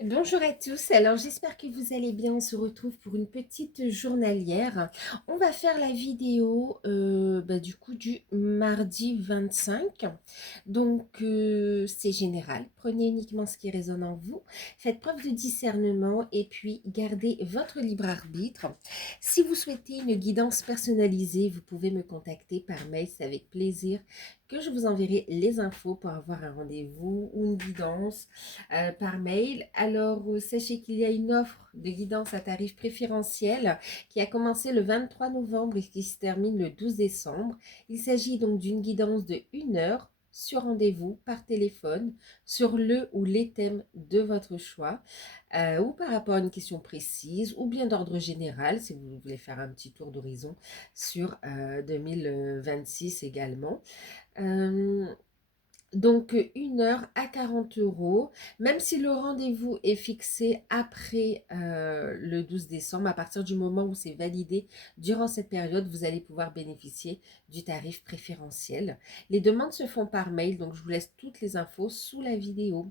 Bonjour à tous, alors j'espère que vous allez bien, on se retrouve pour une petite journalière. On va faire la vidéo du coup du mardi 25. Donc c'est général, prenez uniquement ce qui résonne en vous, faites preuve de discernement et puis gardez votre libre arbitre. Si vous souhaitez une guidance personnalisée, vous pouvez me contacter par mail, c'est avec plaisir que je vous enverrai les infos pour avoir un rendez-vous ou une guidance par mail. Alors, sachez qu'il y a une offre de guidance à tarif préférentiel qui a commencé le 23 novembre et qui se termine le 12 décembre. Il s'agit donc d'une guidance de 1 heure sur rendez-vous par téléphone sur le ou les thèmes de votre choix ou par rapport à une question précise ou bien d'ordre général si vous voulez faire un petit tour d'horizon sur 2026 également. Euh, donc 1 heure à 40 euros, même si le rendez-vous est fixé après le 12 décembre, à partir du moment où c'est validé, durant cette période, vous allez pouvoir bénéficier du tarif préférentiel. Les demandes se font par mail, donc je vous laisse toutes les infos sous la vidéo.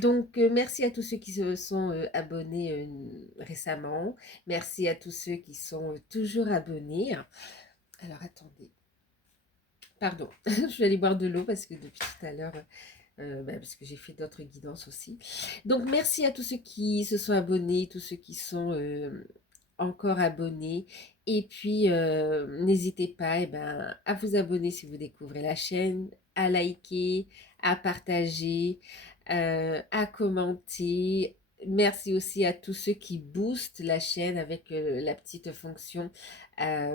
Donc merci à tous ceux qui se sont abonnés récemment, merci à tous ceux qui sont toujours abonnés. Alors attendez. Pardon, je vais aller boire de l'eau parce que depuis tout à l'heure, parce que j'ai fait d'autres guidances aussi. Donc, merci à tous ceux qui se sont abonnés, tous ceux qui sont encore abonnés. Et puis, n'hésitez pas à vous abonner si vous découvrez la chaîne, à liker, à partager, à commenter. Merci aussi à tous ceux qui boostent la chaîne avec la petite fonction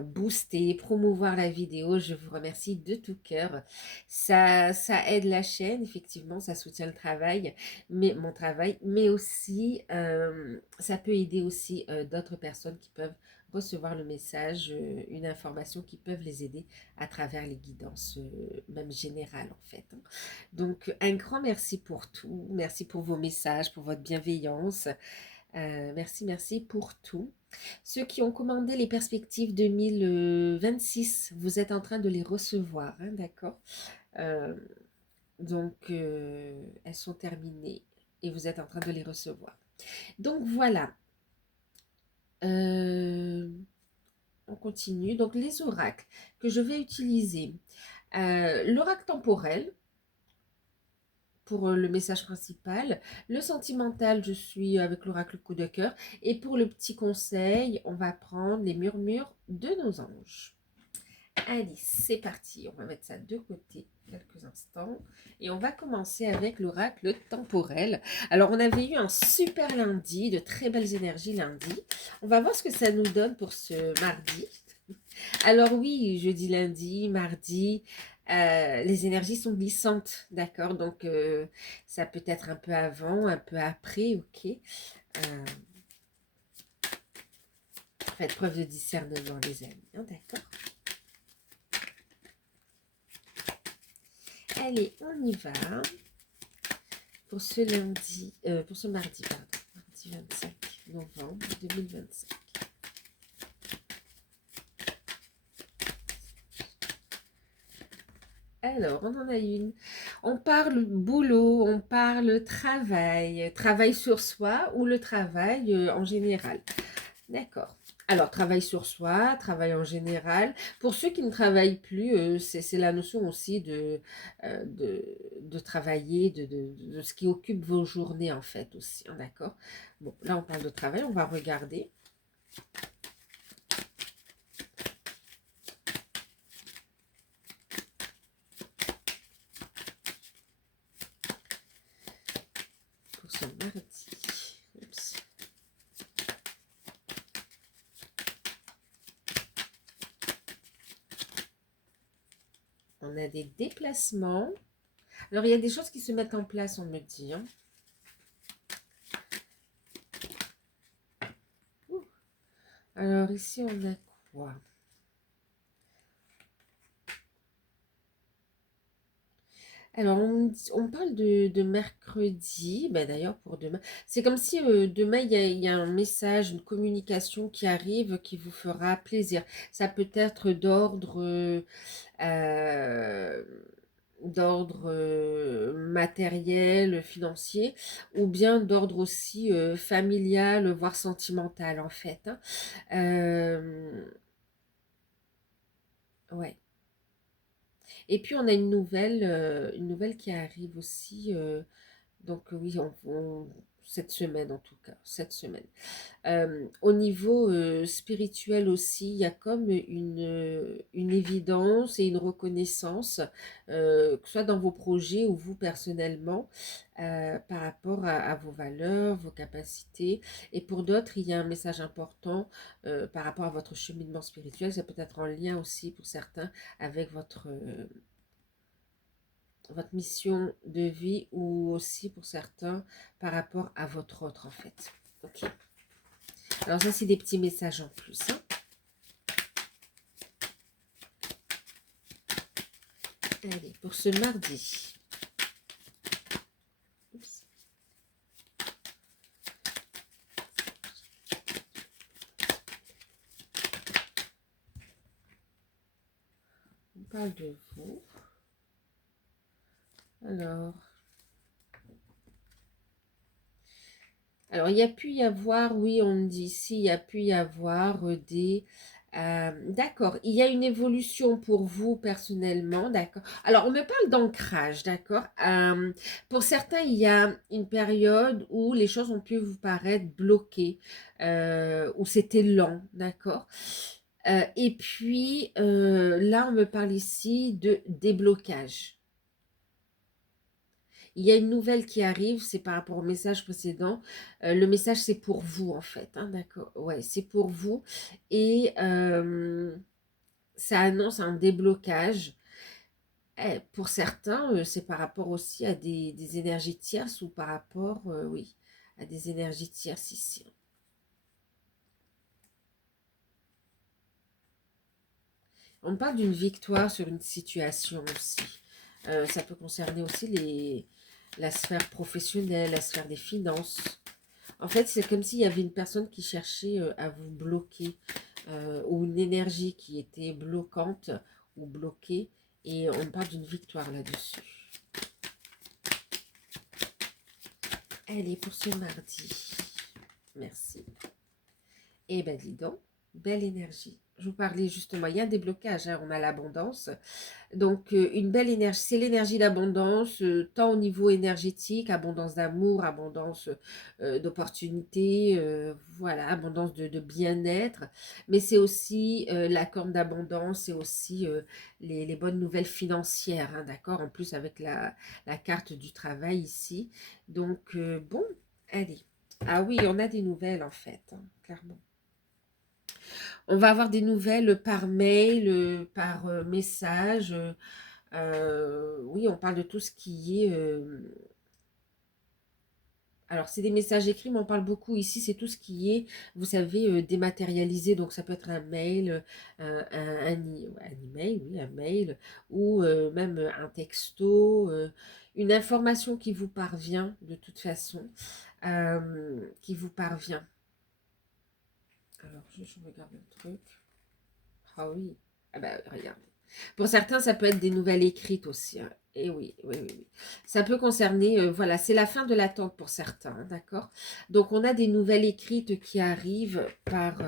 booster, promouvoir la vidéo. Je vous remercie de tout cœur. Ça aide la chaîne, effectivement, ça soutient le travail, mais mon travail, mais aussi ça peut aider aussi d'autres personnes qui peuvent recevoir le message, une information qui peuvent les aider à travers les guidances, même générales en fait. Donc un grand merci pour tout, merci pour vos messages, pour votre bienveillance, merci pour tout. Ceux qui ont commandé les perspectives 2026, vous êtes en train de les recevoir, hein, d'accord? Euh, elles sont terminées et vous êtes en train de les recevoir. Donc, voilà. Euh, on continue. Donc, les oracles que je vais utiliser. L'oracle temporel pour le message principal. Le sentimental, je suis avec l'oracle coup de cœur. Et pour le petit conseil, on va prendre les murmures de nos anges. Allez, c'est parti. On va mettre ça de côté quelques instants. Et on va commencer avec l'oracle temporel. Alors, on avait eu un super lundi, de très belles énergies lundi. On va voir ce que ça nous donne pour ce mardi. Alors oui, jeudi, lundi, mardi, les énergies sont glissantes, d'accord? Donc, ça peut être un peu avant, un peu après, ok? Faites preuve de discernement, les amis, hein, d'accord? Allez, on y va pour ce lundi, pour ce mardi, pardon, mardi 25 novembre 2025. Alors, on en a une. On parle boulot, on parle travail, travail sur soi ou le travail en général. D'accord. Alors, travail sur soi, travail en général. Pour ceux qui ne travaillent plus, c'est la notion aussi de travailler, de ce qui occupe vos journées en fait aussi. Hein, d'accord. Bon, là on parle de travail, on va regarder. Pour ce mardi. Oups. On a des déplacements. Alors, il y a des choses qui se mettent en place, on me dit. Hein. Alors, ici, on a quoi? Alors, on parle de mercredi, bah, d'ailleurs pour demain. C'est comme si demain, il y a un message, une communication qui arrive qui vous fera plaisir. Ça peut être d'ordre d'ordre matériel, financier, ou bien d'ordre aussi familial, voire sentimental en fait, hein. Ouais. Et puis on a une nouvelle qui arrive aussi. Donc oui, cette semaine en tout cas, cette semaine. Au niveau spirituel aussi, il y a comme une évidence et une reconnaissance, que ce soit dans vos projets ou vous personnellement, par rapport à vos valeurs, vos capacités. Et pour d'autres, il y a un message important par rapport à votre cheminement spirituel. Ça peut être en lien aussi pour certains avec votre mission de vie ou aussi pour certains par rapport à votre autre en fait. Ok. Alors ça c'est des petits messages en plus, hein. Allez, pour ce mardi. Oups. On parle de vous. Alors, il y a pu y avoir, oui, on me dit ici, il y a pu y avoir des... d'accord, il y a une évolution pour vous personnellement, d'accord. Alors, on me parle d'ancrage, d'accord. Pour certains, il y a une période où les choses ont pu vous paraître bloquées, où c'était lent, d'accord. Et puis, là, on me parle ici de déblocage. Il y a une nouvelle qui arrive, c'est par rapport au message précédent. Le message, c'est pour vous, en fait, hein, d'accord. Ouais, c'est pour vous. Et ça annonce un déblocage. Pour certains, c'est par rapport aussi à des énergies tierces ou par rapport, oui, à des énergies tierces ici. On parle d'une victoire sur une situation aussi. Ça peut concerner aussi la sphère professionnelle, la sphère des finances. En fait, c'est comme s'il y avait une personne qui cherchait à vous bloquer ou une énergie qui était bloquante ou bloquée et on parle d'une victoire là-dessus. Allez, pour ce mardi. Merci. Eh ben dis donc, belle énergie. Je vous parlais justement, il y a un déblocage, hein, on a l'abondance. Donc, une belle énergie, c'est l'énergie d'abondance, tant au niveau énergétique, abondance d'amour, abondance d'opportunités, voilà, abondance de bien-être. Mais c'est aussi la corne d'abondance, c'est aussi les bonnes nouvelles financières, hein, d'accord, en plus avec la carte du travail ici. Donc, bon, allez. Ah oui, on a des nouvelles en fait, hein, clairement. On va avoir des nouvelles par mail, par message. Oui, on parle de tout ce qui est... alors, c'est des messages écrits, mais on parle beaucoup ici, c'est tout ce qui est, vous savez, dématérialisé. Donc, ça peut être un mail, ouais, un email, oui, un mail, ou même un texto, une information qui vous parvient de toute façon, qui vous parvient. Alors, je regarde le truc. Ah oui, ah bah, regarde. Pour certains, ça peut être des nouvelles écrites aussi, hein. Et oui, oui, oui, oui. Ça peut concerner, voilà, c'est la fin de l'attente pour certains, hein, d'accord? Donc, on a des nouvelles écrites qui arrivent par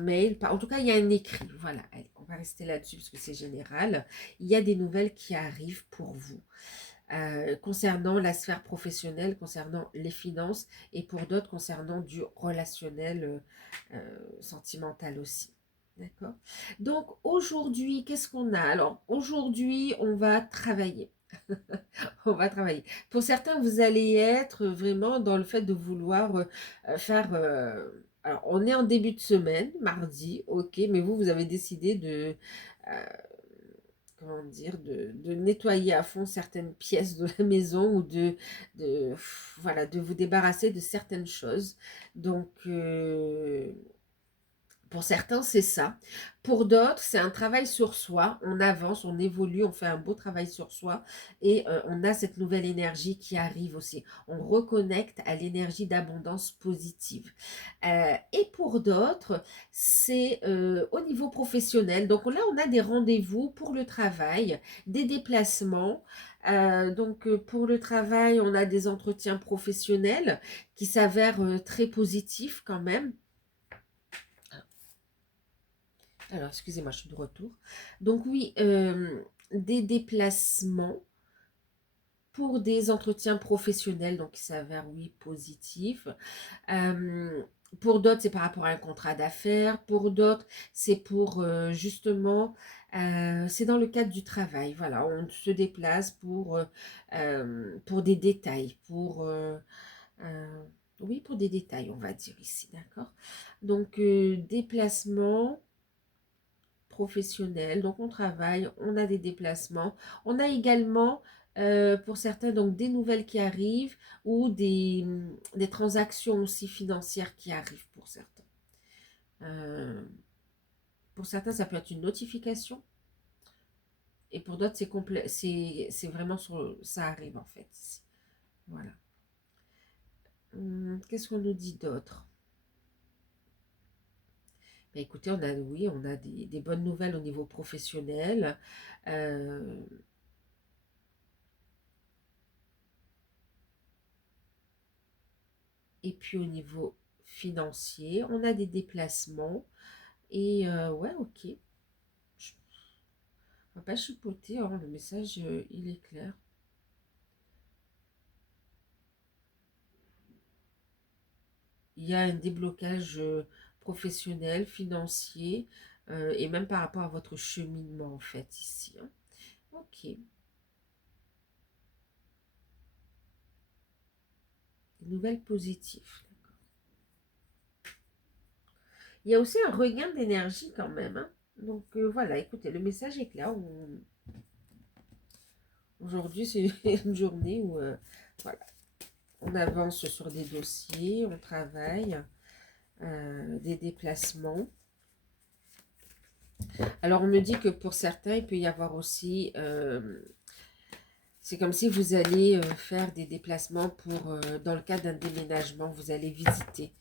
mail. En tout cas, il y a un écrit. Voilà, allez, on va rester là-dessus parce que c'est général. Il y a des nouvelles qui arrivent pour vous. Concernant la sphère professionnelle, concernant les finances et pour d'autres concernant du relationnel sentimental aussi. D'accord. Donc aujourd'hui, qu'est-ce qu'on a? Alors aujourd'hui, on va travailler. On va travailler. Pour certains, vous allez être vraiment dans le fait de vouloir faire... alors, on est en début de semaine, mardi, ok, mais vous avez décidé euh, comment dire, de nettoyer à fond certaines pièces de la maison ou voilà, de vous débarrasser de certaines choses. Donc, Pour certains, c'est ça. Pour d'autres, c'est un travail sur soi. On avance, on évolue, on fait un beau travail sur soi et on a cette nouvelle énergie qui arrive aussi. On reconnecte à l'énergie d'abondance positive. Et pour d'autres, c'est au niveau professionnel. Donc là, on a des rendez-vous pour le travail, des déplacements. Pour le travail, on a des entretiens professionnels qui s'avèrent très positifs quand même. Alors, excusez-moi, je suis de retour. Donc oui, des déplacements pour des entretiens professionnels, donc qui s'avèrent, oui, positifs. Euh, pour d'autres, c'est par rapport à un contrat d'affaires. Pour d'autres, c'est pour justement, c'est dans le cadre du travail. Voilà, on se déplace pour des détails, euh, oui, pour des détails, on va dire ici, d'accord? Donc, déplacement professionnel, donc on travaille, on a des déplacements, on a également pour certains donc des nouvelles qui arrivent ou des transactions aussi financières qui arrivent pour certains. Euh, pour certains, ça peut être une notification et pour d'autres, c'est complet, c'est vraiment sur, ça arrive en fait ici. Voilà. Qu'est-ce qu'on nous dit d'autre? Ben, écoutez, on a, oui, on a des bonnes nouvelles au niveau professionnel. Euh, Et puis au niveau financier, on a des déplacements. Et ouais, ok. Je ne vais pas chipoter, hein, le message, il est clair. Il y a un déblocage professionnel, financier, et même par rapport à votre cheminement, en fait, ici, hein. Ok. Des nouvelles positives. Il y a aussi un regain d'énergie quand même, hein. Donc voilà, écoutez, le message est clair. Aujourd'hui, c'est une journée où voilà, on avance sur des dossiers, on travaille, des déplacements. Alors, on me dit que pour certains, il peut y avoir aussi, c'est comme si vous allez faire des déplacements dans le cadre d'un déménagement, vous allez visiter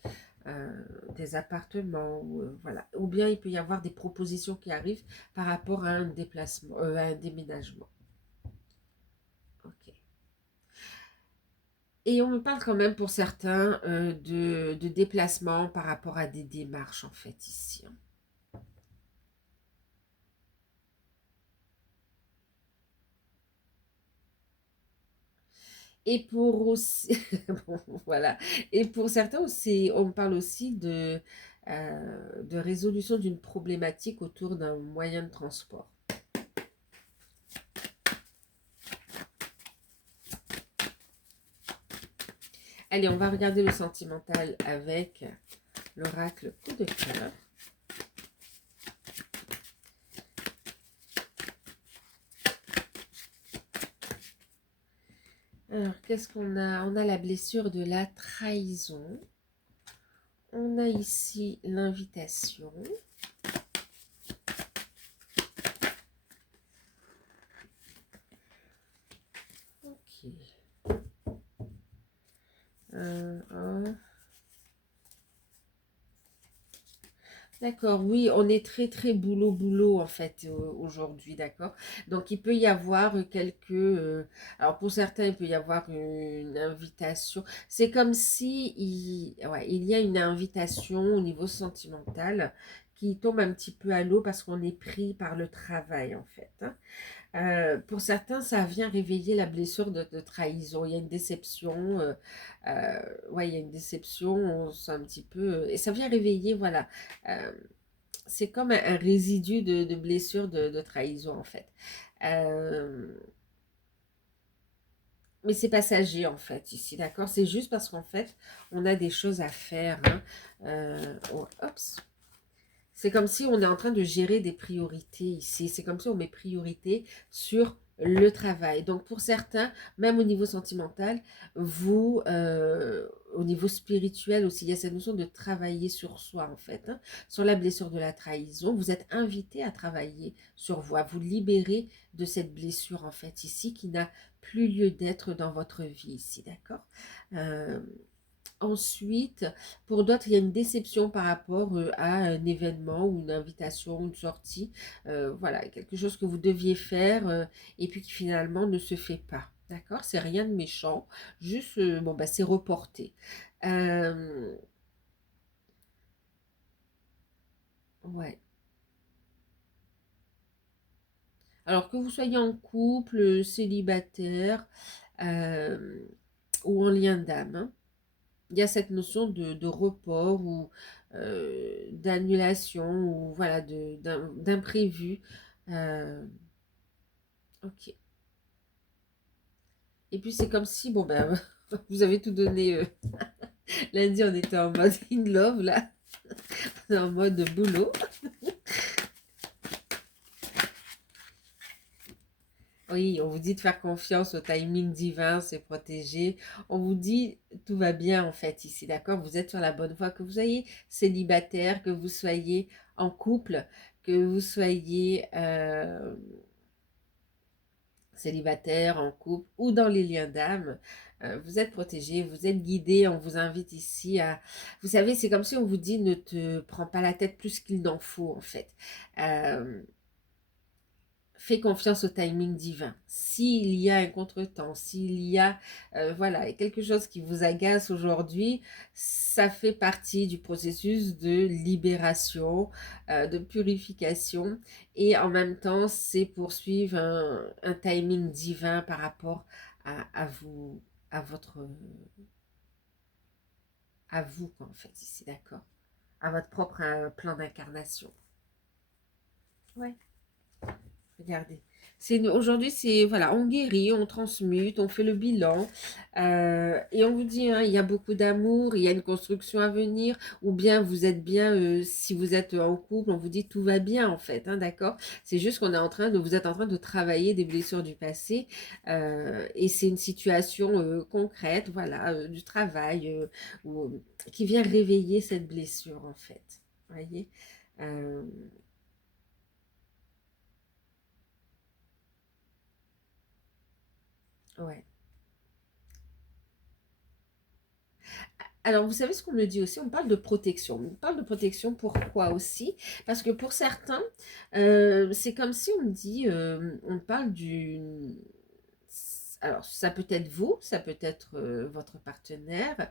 des appartements, voilà. Ou bien il peut y avoir des propositions qui arrivent par rapport à un déplacement, à un déménagement. Ok. Et on me parle quand même pour certains de déplacements par rapport à des démarches, en fait, ici, hein. Et pour aussi, bon, voilà. Et pour certains aussi, on me parle aussi de résolution d'une problématique autour d'un moyen de transport. Allez, on va regarder le sentimental avec l'oracle coup de cœur. Alors, qu'est-ce qu'on a? On a la blessure de la trahison. On a ici l'invitation. Ok. Un. D'accord, oui, on est très très boulot boulot en fait aujourd'hui, d'accord. Donc il peut y avoir quelques, alors pour certains il peut y avoir une invitation. C'est comme si ouais, il y a une invitation au niveau sentimental qui tombe un petit peu à l'eau parce qu'on est pris par le travail en fait, hein. Pour certains, ça vient réveiller la blessure de trahison. Il y a une déception, ouais, il y a une déception, on sent un petit peu, et ça vient réveiller, voilà. Euh, c'est comme un résidu de blessure de trahison, en fait. Euh, mais c'est passager, en fait, ici, d'accord? C'est juste parce qu'en fait, on a des choses à faire, hein. Oh, oups. C'est comme si on est en train de gérer des priorités ici. C'est comme si on met priorité sur le travail. Donc pour certains, même au niveau sentimental, vous, au niveau spirituel aussi, il y a cette notion de travailler sur soi en fait, hein. Sur la blessure de la trahison, vous êtes invité à travailler sur vous, à vous libérer de cette blessure en fait ici, qui n'a plus lieu d'être dans votre vie ici, d'accord? Euh, Ensuite, pour d'autres, il y a une déception par rapport à un événement ou une invitation, une sortie. Voilà, quelque chose que vous deviez faire et puis qui finalement ne se fait pas. D'accord? C'est rien de méchant, juste, bon, bah, c'est reporté. Euh, ouais. Alors que vous soyez en couple, célibataire euh, ou en lien d'âme, hein, il y a cette notion de report ou d'annulation ou voilà, d'imprévu. Euh, ok. Et puis c'est comme si, bon ben, vous avez tout donné. Lundi, on était en mode in love, là, en mode boulot. Oui, on vous dit de faire confiance au timing divin, c'est protégé. On vous dit tout va bien en fait ici, d'accord? Vous êtes sur la bonne voie, que vous soyez célibataire, que vous soyez en couple, que vous soyez célibataire, en couple ou dans les liens d'âme, vous êtes protégé, vous êtes guidé. On vous invite ici à... Vous savez, c'est comme si on vous dit ne te prends pas la tête plus qu'il n'en faut en fait. Euh, Fais confiance au timing divin. S'il y a un contretemps, s'il y a voilà, quelque chose qui vous agace aujourd'hui, ça fait partie du processus de libération, de purification. Et en même temps, c'est poursuivre un timing divin par rapport à vous, à votre, à vous, quoi, en fait, ici, d'accord? À votre propre plan d'incarnation. Ouais. Regardez. Aujourd'hui, c'est, voilà, on guérit, on transmute, on fait le bilan. Et on vous dit, hein, il y a beaucoup d'amour, il y a une construction à venir. Ou bien vous êtes bien, si vous êtes en couple, on vous dit tout va bien en fait, hein, d'accord? C'est juste qu'on est en train de, vous êtes en train de travailler des blessures du passé. Et c'est une situation concrète, voilà, du travail, qui vient réveiller cette blessure en fait. Voyez? Euh, ouais. Alors, vous savez ce qu'on me dit aussi? On parle de protection. On parle de protection pourquoi aussi? Parce que pour certains, c'est comme si on dit, on parle d'une... Alors, ça peut être vous, ça peut être votre partenaire,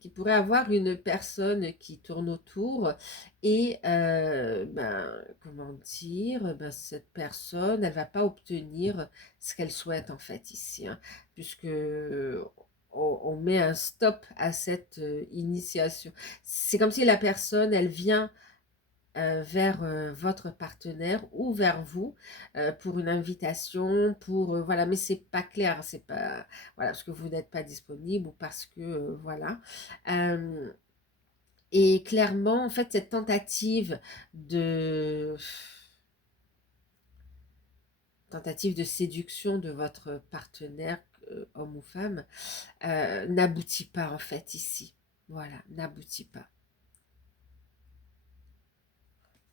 qui pourrait avoir une personne qui tourne autour et, ben, comment dire, ben, cette personne, elle va pas obtenir ce qu'elle souhaite en fait ici, hein, puisque on met un stop à cette initiation. C'est comme si la personne, elle vient vers votre partenaire ou vers vous pour une invitation, pour voilà, mais c'est pas clair, c'est pas voilà parce que vous n'êtes pas disponible ou parce que voilà. Euh, et clairement, en fait, cette tentative de séduction de votre partenaire, homme ou femme, n'aboutit pas en fait ici. Voilà, n'aboutit pas.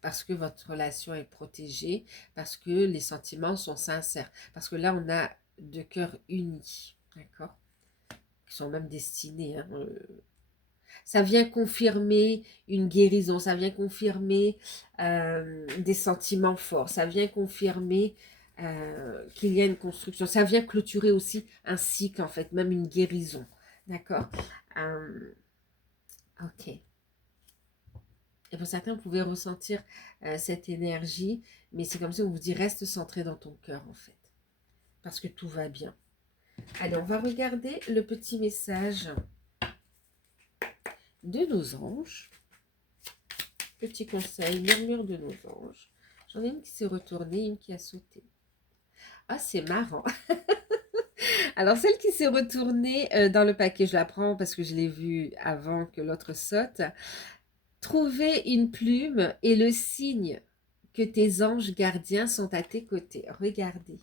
Parce que votre relation est protégée, parce que les sentiments sont sincères. Parce que là, on a deux cœurs unis, d'accord? Qui sont même destinés, hein. Ça vient confirmer une guérison, ça vient confirmer des sentiments forts, ça vient confirmer qu'il y a une construction, ça vient clôturer aussi un cycle, en fait, même une guérison, d'accord? Euh, ok. Et pour certains, vous pouvez ressentir cette énergie, mais c'est comme si on vous dit reste centré dans ton cœur en fait, parce que tout va bien. Allez, on va regarder le petit message de nos anges. Petit conseil, murmure de nos anges. J'en ai une qui s'est retournée, une qui a sauté. Ah, c'est marrant. Alors, celle qui s'est retournée dans le paquet, je la prends parce que je l'ai vue avant que l'autre saute. Trouver une plume et le signe que tes anges gardiens sont à tes côtés. Regardez.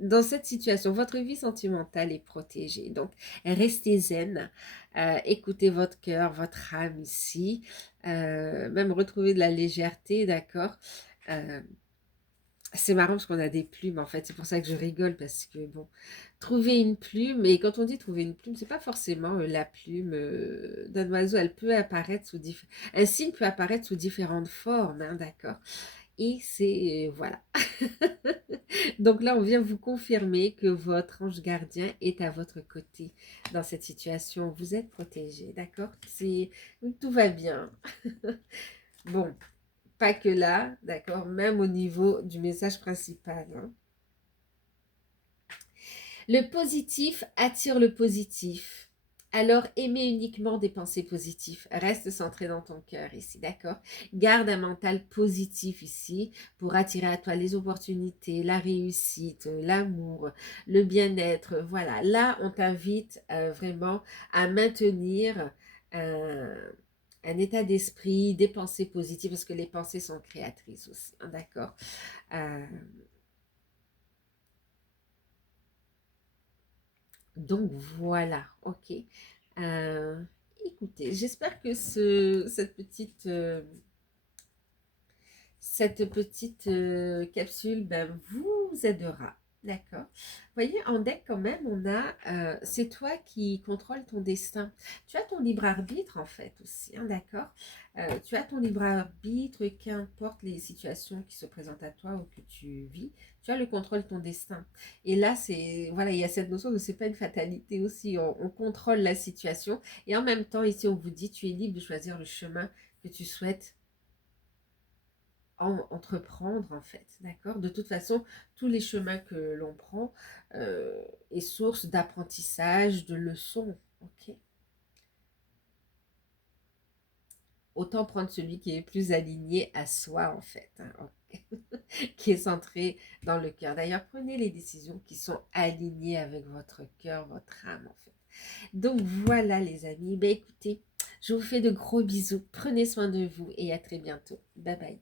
Dans cette situation, votre vie sentimentale est protégée. Donc, restez zen, écoutez votre cœur, votre âme ici, même retrouver de la légèreté, d'accord. C'est marrant parce qu'on a des plumes en fait, c'est pour ça que je rigole parce que bon, trouver une plume, et quand on dit trouver une plume, c'est pas forcément la plume d'un oiseau, elle peut apparaître sous un signe peut apparaître sous différentes formes, hein, d'accord. Et c'est voilà. Donc là, on vient vous confirmer que votre ange gardien est à votre côté dans cette situation. Vous êtes protégé, d'accord? Tout va bien. Bon, pas que là, d'accord? Même au niveau du message principal, hein. Le positif attire le positif. Alors, aimez uniquement des pensées positives. Reste centré dans ton cœur ici, d'accord? Garde un mental positif ici pour attirer à toi les opportunités, la réussite, l'amour, le bien-être. Voilà, là, on t'invite vraiment à maintenir un état d'esprit, des pensées positives, parce que les pensées sont créatrices aussi, hein, d'accord? Euh, Donc voilà, ok. Euh, Écoutez, j'espère que cette petite capsule ben, vous aidera. D'accord. Vous voyez, en deck quand même, c'est toi qui contrôle ton destin. Tu as ton libre arbitre en fait aussi, hein, d'accord. Tu as ton libre arbitre, qu'importe les situations qui se présentent à toi ou que tu vis, tu as le contrôle de ton destin. Et là, voilà, il y a cette notion de c'est pas une fatalité aussi. On contrôle la situation et en même temps, ici, on vous dit, tu es libre de choisir le chemin que tu souhaites entreprendre en fait, d'accord. De toute façon, tous les chemins que l'on prend est source d'apprentissage, de leçons, ok. Autant prendre celui qui est plus aligné à soi en fait, hein, ok. Qui est centré dans le cœur. D'ailleurs, prenez les décisions qui sont alignées avec votre cœur, votre âme en fait. Donc voilà les amis, ben écoutez, je vous fais de gros bisous, prenez soin de vous et à très bientôt. Bye bye.